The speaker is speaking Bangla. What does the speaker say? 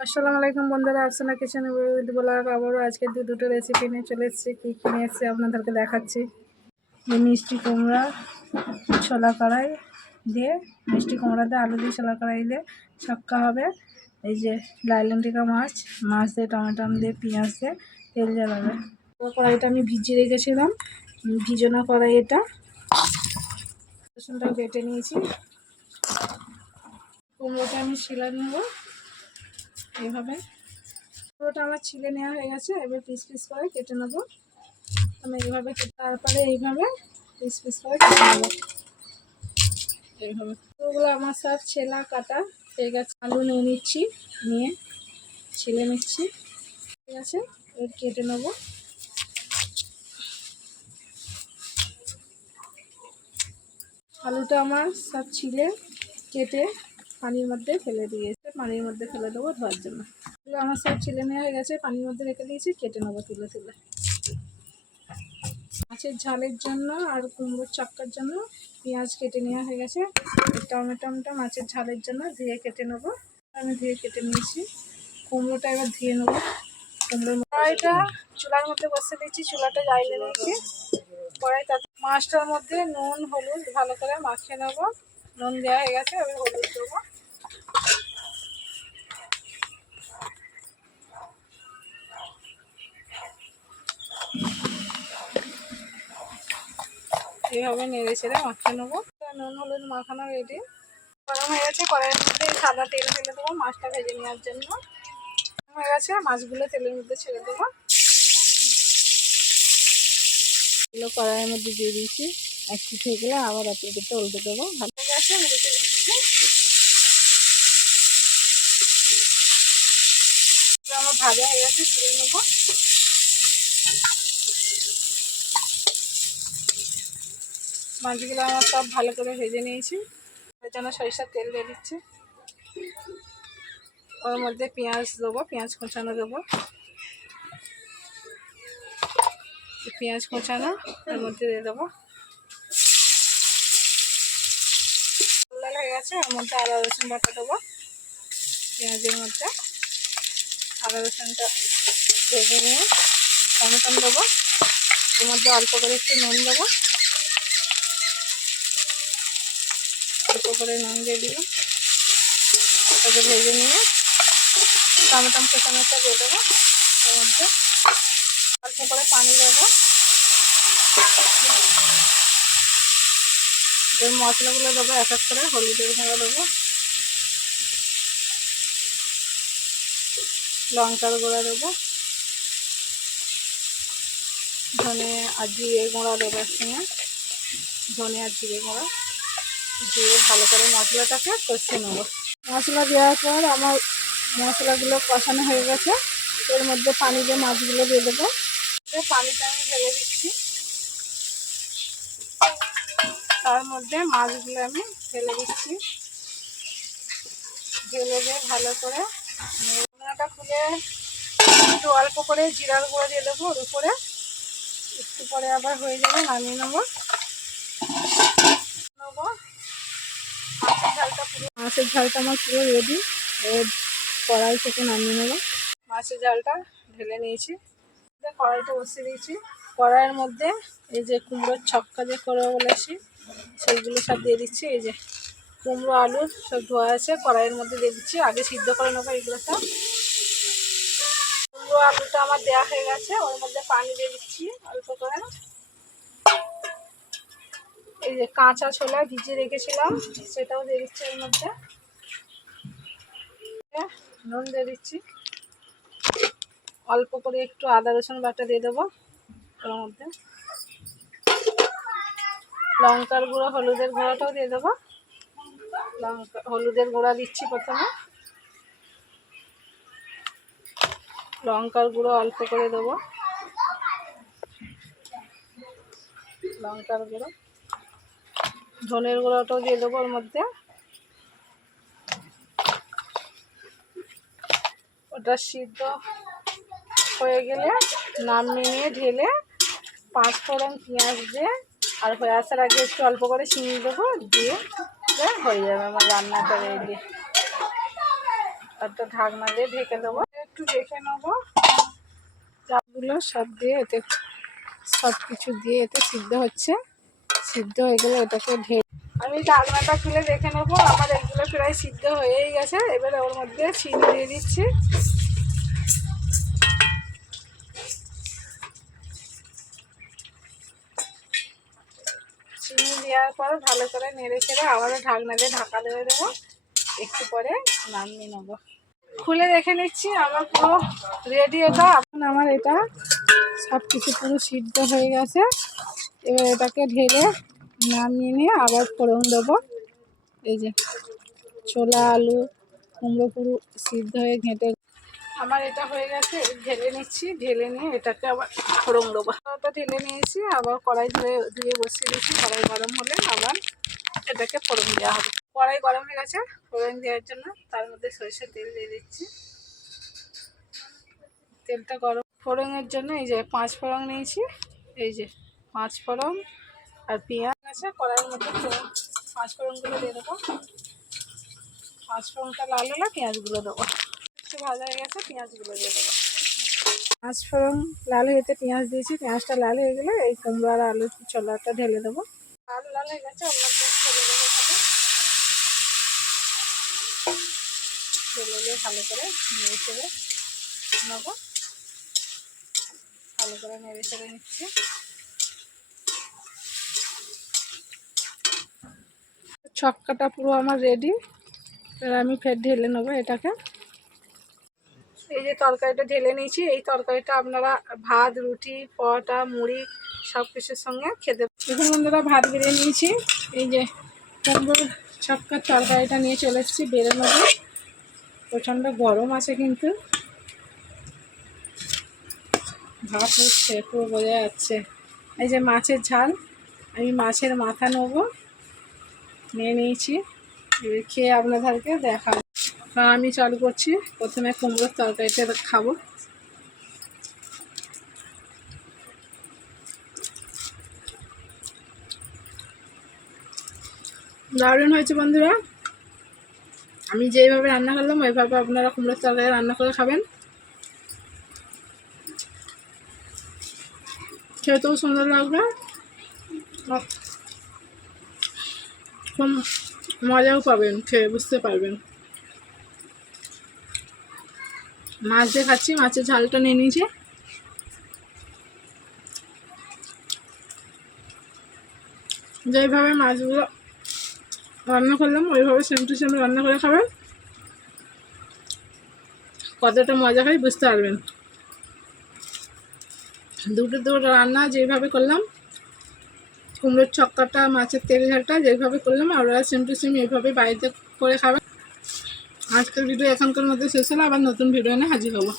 আসসালামু আলাইকুম বন্ধুরা, আফসানা কিচেন উইথ ব্লগ আবারও আজকে দুটো রেসিপি নিয়ে চলে এসেছি। কী কী নিয়ে এসেছি আপনাদেরকে দেখাচ্ছি। এই মিষ্টি কুমড়া ছোলা কড়াই দিয়ে, মিষ্টি কুমড়া দিয়ে আলু দিয়ে ছোলা কড়াই দিয়ে ছক্কা হবে। এই যে লাইলনটিকা মাছ দিয়ে টমেটো দিয়ে পেঁয়াজ দিয়ে তেল জ্বালাবে। কড়াইটা আমি ভিজিয়ে রেখেছিলাম, ভিজোনা কড়াই এটা। রসুনটা কেটে নিয়েছি। কুমড়োটা আমি শিলা নেব এইভাবে। পুরোটা আমার ছিলে নেওয়া হয়ে গেছে, এবার পিস পিস করে কেটে নেবো। আমি এইভাবে তারপরে এইভাবে পিস পিস করে কেটে নেবো। এইভাবে পুরোগুলো আমার সব ছেলা কাটা হয়ে গেছে। আলু নিয়ে নিচ্ছি, নিয়ে ছিলে নিচ্ছি। ঠিক আছে, এবার কেটে নেবো। আলুটা আমার সব ছিলে কেটে পানির মধ্যে ফেলে দিয়েছে, পানির মধ্যে ফেলে দেবো ধোয়ার জন্য। এগুলো আমার সব ছিলে নেওয়া হয়ে গেছে, পানির মধ্যে রেখে দিয়েছি। কেটে নেবো তুলে তুলে। মাছের ঝালের জন্য আর কুমড়োর চক্কার জন্য পেঁয়াজ কেটে নেওয়া হয়ে গেছে। টমেটোটা মাছের ঝালের জন্য ধুয়ে কেটে নেবো। আমি ধুয়ে কেটে নিয়েছি। কুমড়োটা এবার ধুয়ে নেবো। কড়াইটা চুলার মধ্যে বসে দিয়েছি, চুলাটা জ্বালিয়ে নিয়েছি। কড়াইটাতে মাছটার মধ্যে নুন হলুদ ভালো করে মাখিয়ে নেবো। নুন দেওয়া হয়ে গেছে, আমি হলুদ দেবো। এইভাবে নেড়ে ছেড়ে মাখিয়ে নেবো। নুন হলুদ মাখানো রেডি। গরম হয়ে গেছে, কড়াইয়ের মধ্যে সাদা তেল ফেলে দেবো মাছটা ভেজে নেওয়ার জন্য। হয়ে গেছে, মাছগুলো তেলের মধ্যে ছেড়ে দেবো। এগুলো কড়াইয়ের মধ্যে দিয়ে দিয়েছি। এক পিঠ হয়ে গেলে আবার এক পিঠে উল্টে দেবো। ভালো হয়ে গেছে, উল্টে দিচ্ছি। আমার ভাজা হয়ে গেছে, তুলে নেবো। মাছগুলো আমার সব ভালো করে ভেজে নিয়েছি। এর জন্য সরিষার তেল দিয়ে দিচ্ছি। ওর মধ্যে পেঁয়াজ দেবো, পেঁয়াজ কোঁচানো দেবো। পেঁয়াজ কোঁচানো এর মধ্যে দিয়ে দেবো। লাল হয়ে গেছে, ওর মধ্যে আদা রসুন বাটা দেবো। পেঁয়াজের মধ্যে আদা রসুনটা ভেজে নিয়ে টমেটো দেবো। এর মধ্যে অল্প করে একটু নুন দেবো। অল্প করে নুন দিয়ে দিলাম। ওটাকে ভেজে নিয়ে টমেটো কোঁচানোটা দিয়ে দেবো। এর মধ্যে অল্প করে পানি দেবো। এর মশলাগুলো দেবো এক এক করে। হলুদের গুঁড়ো দেবো, লঙ্কার গুঁড়া দেবো, ধনে আর জিরে গুঁড়া দেবো একসঙ্গে। ধনে আর জিরে গুঁড়া দিয়ে ভালো করে মশলাটাকে কষিয়ে নেবো। মশলা দেওয়ার পর আমার মশলাগুলো কষানো হয়ে গেছে। এর মধ্যে পানি দিয়ে মাছগুলো দিয়ে দেবো। পানিটা আমি ঢেলে দিচ্ছি। তার মধ্যে মাছগুলো আমি ঢেলে দিচ্ছি। ঢেলে দিয়ে ভালো করে ঢাকনাটা খুলে একটু অল্প করে জিরার গুঁড়ো দিয়ে দেবো ওর উপরে। একটু পরে আবার হয়ে যাবে, নামিয়ে নেবো। মাছের ঝালটা আমার পুরো রেডি। কড়াই থেকে নামিয়ে নেবো। মাছের ঝালটা ঢেলে নিয়েছি। কড়াইটা বসিয়ে দিয়েছি। কড়াইয়ের মধ্যে এই যে কুমড়োর ছক্কা যে করে বলেছি সেইগুলো সব দিয়ে দিচ্ছি। এই যে কুমড়ো আলু সব ধোয়া আছে, কড়াইয়ের মধ্যে দিয়ে দিচ্ছি। আগে সিদ্ধ করে নেবো এগুলো সব। কুমড়ো আলুটা আমার দেওয়া হয়ে গেছে, ওর মধ্যে পানি দিয়ে দিচ্ছি অল্প করে। এই যে কাঁচা ছোলা ভিজিয়ে রেখেছিলাম সেটাও দিয়ে দিচ্ছি এর মধ্যে। নুন দিয়ে দিচ্ছি। অল্প করে একটু আদা রসুন বাটা দিয়ে দেবো ওর মধ্যে। লঙ্কার গুঁড়ো হলুদের গুঁড়োটাও দিয়ে দেবো। হলুদের গুঁড়া দিচ্ছি প্রথমে। লঙ্কার গুঁড়ো অল্প করে দেবো। লঙ্কার গুঁড়ো, ধনের গুঁড়োটাও দিয়ে দেবো ওর মধ্যে। ওটা সিদ্ধ হয়ে গেলে নামিয়ে নিয়ে ঢেলে পাঁচফোড়ন পেঁয়াজ দিয়ে আর হয়ে আসার আগে একটু অল্প করে চিনি দেবো, দিয়ে হয়ে যাবে আমার রান্নাটা রেডি। একটা ঢাকনা দিয়ে ঢেকে দেবো, একটু দেখে নেবো চালগুলো সব দিয়ে, এতে সব কিছু দিয়ে এতে সিদ্ধ হচ্ছে। সিদ্ধ হয়ে গেলে এটাকে আমি ঢাকনাটা খুলে দেখে নেবো। আমার এগুলো প্রায় সিদ্ধ হয়েই গেছে। এবারে ওর মধ্যে চিনি দিয়ে দিচ্ছি। চিনি দেওয়ার পর ভালো করে নেড়ে চেড়ে আবারও ঢাকনা দিয়ে ঢাকা দিয়ে দেবো। একটু পরে নামিয়ে নেবো। খুলে দেখে নিচ্ছি আমার পুরো রেডি এটা। এখন আমার এটা সব কিছু পুরো সিদ্ধ হয়ে গেছে। এবার এটাকে ঢেলে নামিয়ে নিয়ে আবার ফোড়ন দেবো। এই যে ছোলা, আলু, কুমড়ো পুরো সিদ্ধ হয়ে ঘেঁটে আমার এটা হয়ে গেছে। ঢেলে নিচ্ছি, ঢেলে নিয়ে এটাকে আবার ফোড়ন দেবো। ওটা ঢেলে নিয়েছি, আবার কড়াই ধুয়ে বসিয়ে দিচ্ছি। কড়াই গরম হলে আবার এটাকে ফোড়ন দেওয়া হবে। কড়াই গরম হয়ে গেছে ফোড়ন দেওয়ার জন্য, তার মধ্যে সরিষার তেল দিয়ে দিচ্ছি। তেলটা গরম ফোড়নের জন্য এই যে 5 ফোড়ন নিয়েছি। এই যে 5 ফোড়ন আর পেঁয়াজ আছে কড়াইয়ের মধ্যে। 5 ফোড়নগুলো দিয়ে দেবো। 5 ফোড়নটা লাল হলে পেঁয়াজগুলো দেবো। একটু ভাজা হয়ে গেছে, পেঁয়াজগুলো দিয়ে দেবো। 5 ফোড়ন লাল হয়েতে পেঁয়াজ দিয়েছি। পেঁয়াজটা লাল হয়ে গেলে এই কুমড়ো আর আলু ছোলাটা ঢেলে দেবো। লাল হয়ে গেছে, অন্য ঢেলে দেবো। ঢেলে ভালো করে নেড়ে চেড়ে নেবো। ভালো করে নেড়ে চেড়ে নিচ্ছি। ছক্কাটা পুরো আমার রেডি। এবার আমি ফের ঢেলে নেবো এটাকে। এই যে তরকারিটা ঢেলে নিয়েছি। এই তরকারিটা আপনারা ভাত, রুটি, পরোটা, মুড়ি সব কিছুর সঙ্গে খেতে। দেখুন বন্ধুরা, ভাত বেড়ে নিয়েছি। এই যে কুমড়োর ছক্কার তরকারিটা নিয়ে চলে এসেছি বেড়ে নেবো। প্রচণ্ড গরম আছে কিন্তু ভাত হচ্ছে, পুরো বোঝা যাচ্ছে। এই যে মাছের ঝাল, আমি মাছের মাথা নেবো, নিয়ে নিয়েছি। এবার খেয়ে আপনাদেরকে দেখাবো। আমি চালু করছি। প্রথমে কুমড়োর তরকারিটা খাবো। দারুণ হয়েছে বন্ধুরা। আমি যেইভাবে রান্না করলাম ওইভাবে আপনারা কুমড়োর তরকারি রান্না করে খাবেন। খেতেও সুন্দর লাগবে, খুব মজাও পাবেন, খেয়ে বুঝতে পারবেন। মাছ দিয়ে খাচ্ছি, মাছের ঝালটা নিয়ে নিয়েছি। যেইভাবে মাছগুলো রান্না করলাম ওইভাবে সেম টু সেম রান্না করে খাবেন। কতটা মজা হয় বুঝতে পারবেন। দুটো রান্না যেইভাবে করলাম, কুমড়োর ছক্কাটা, মাছের তেল ঝালটা যেইভাবে করলাম আপনারা সেম টু সেম এইভাবে বাড়িতে করে খাবেন। আজকের ভিডিও এখনকার মধ্যে শেষ হলো। আবার নতুন ভিডিও নিয়ে হাজির হবো।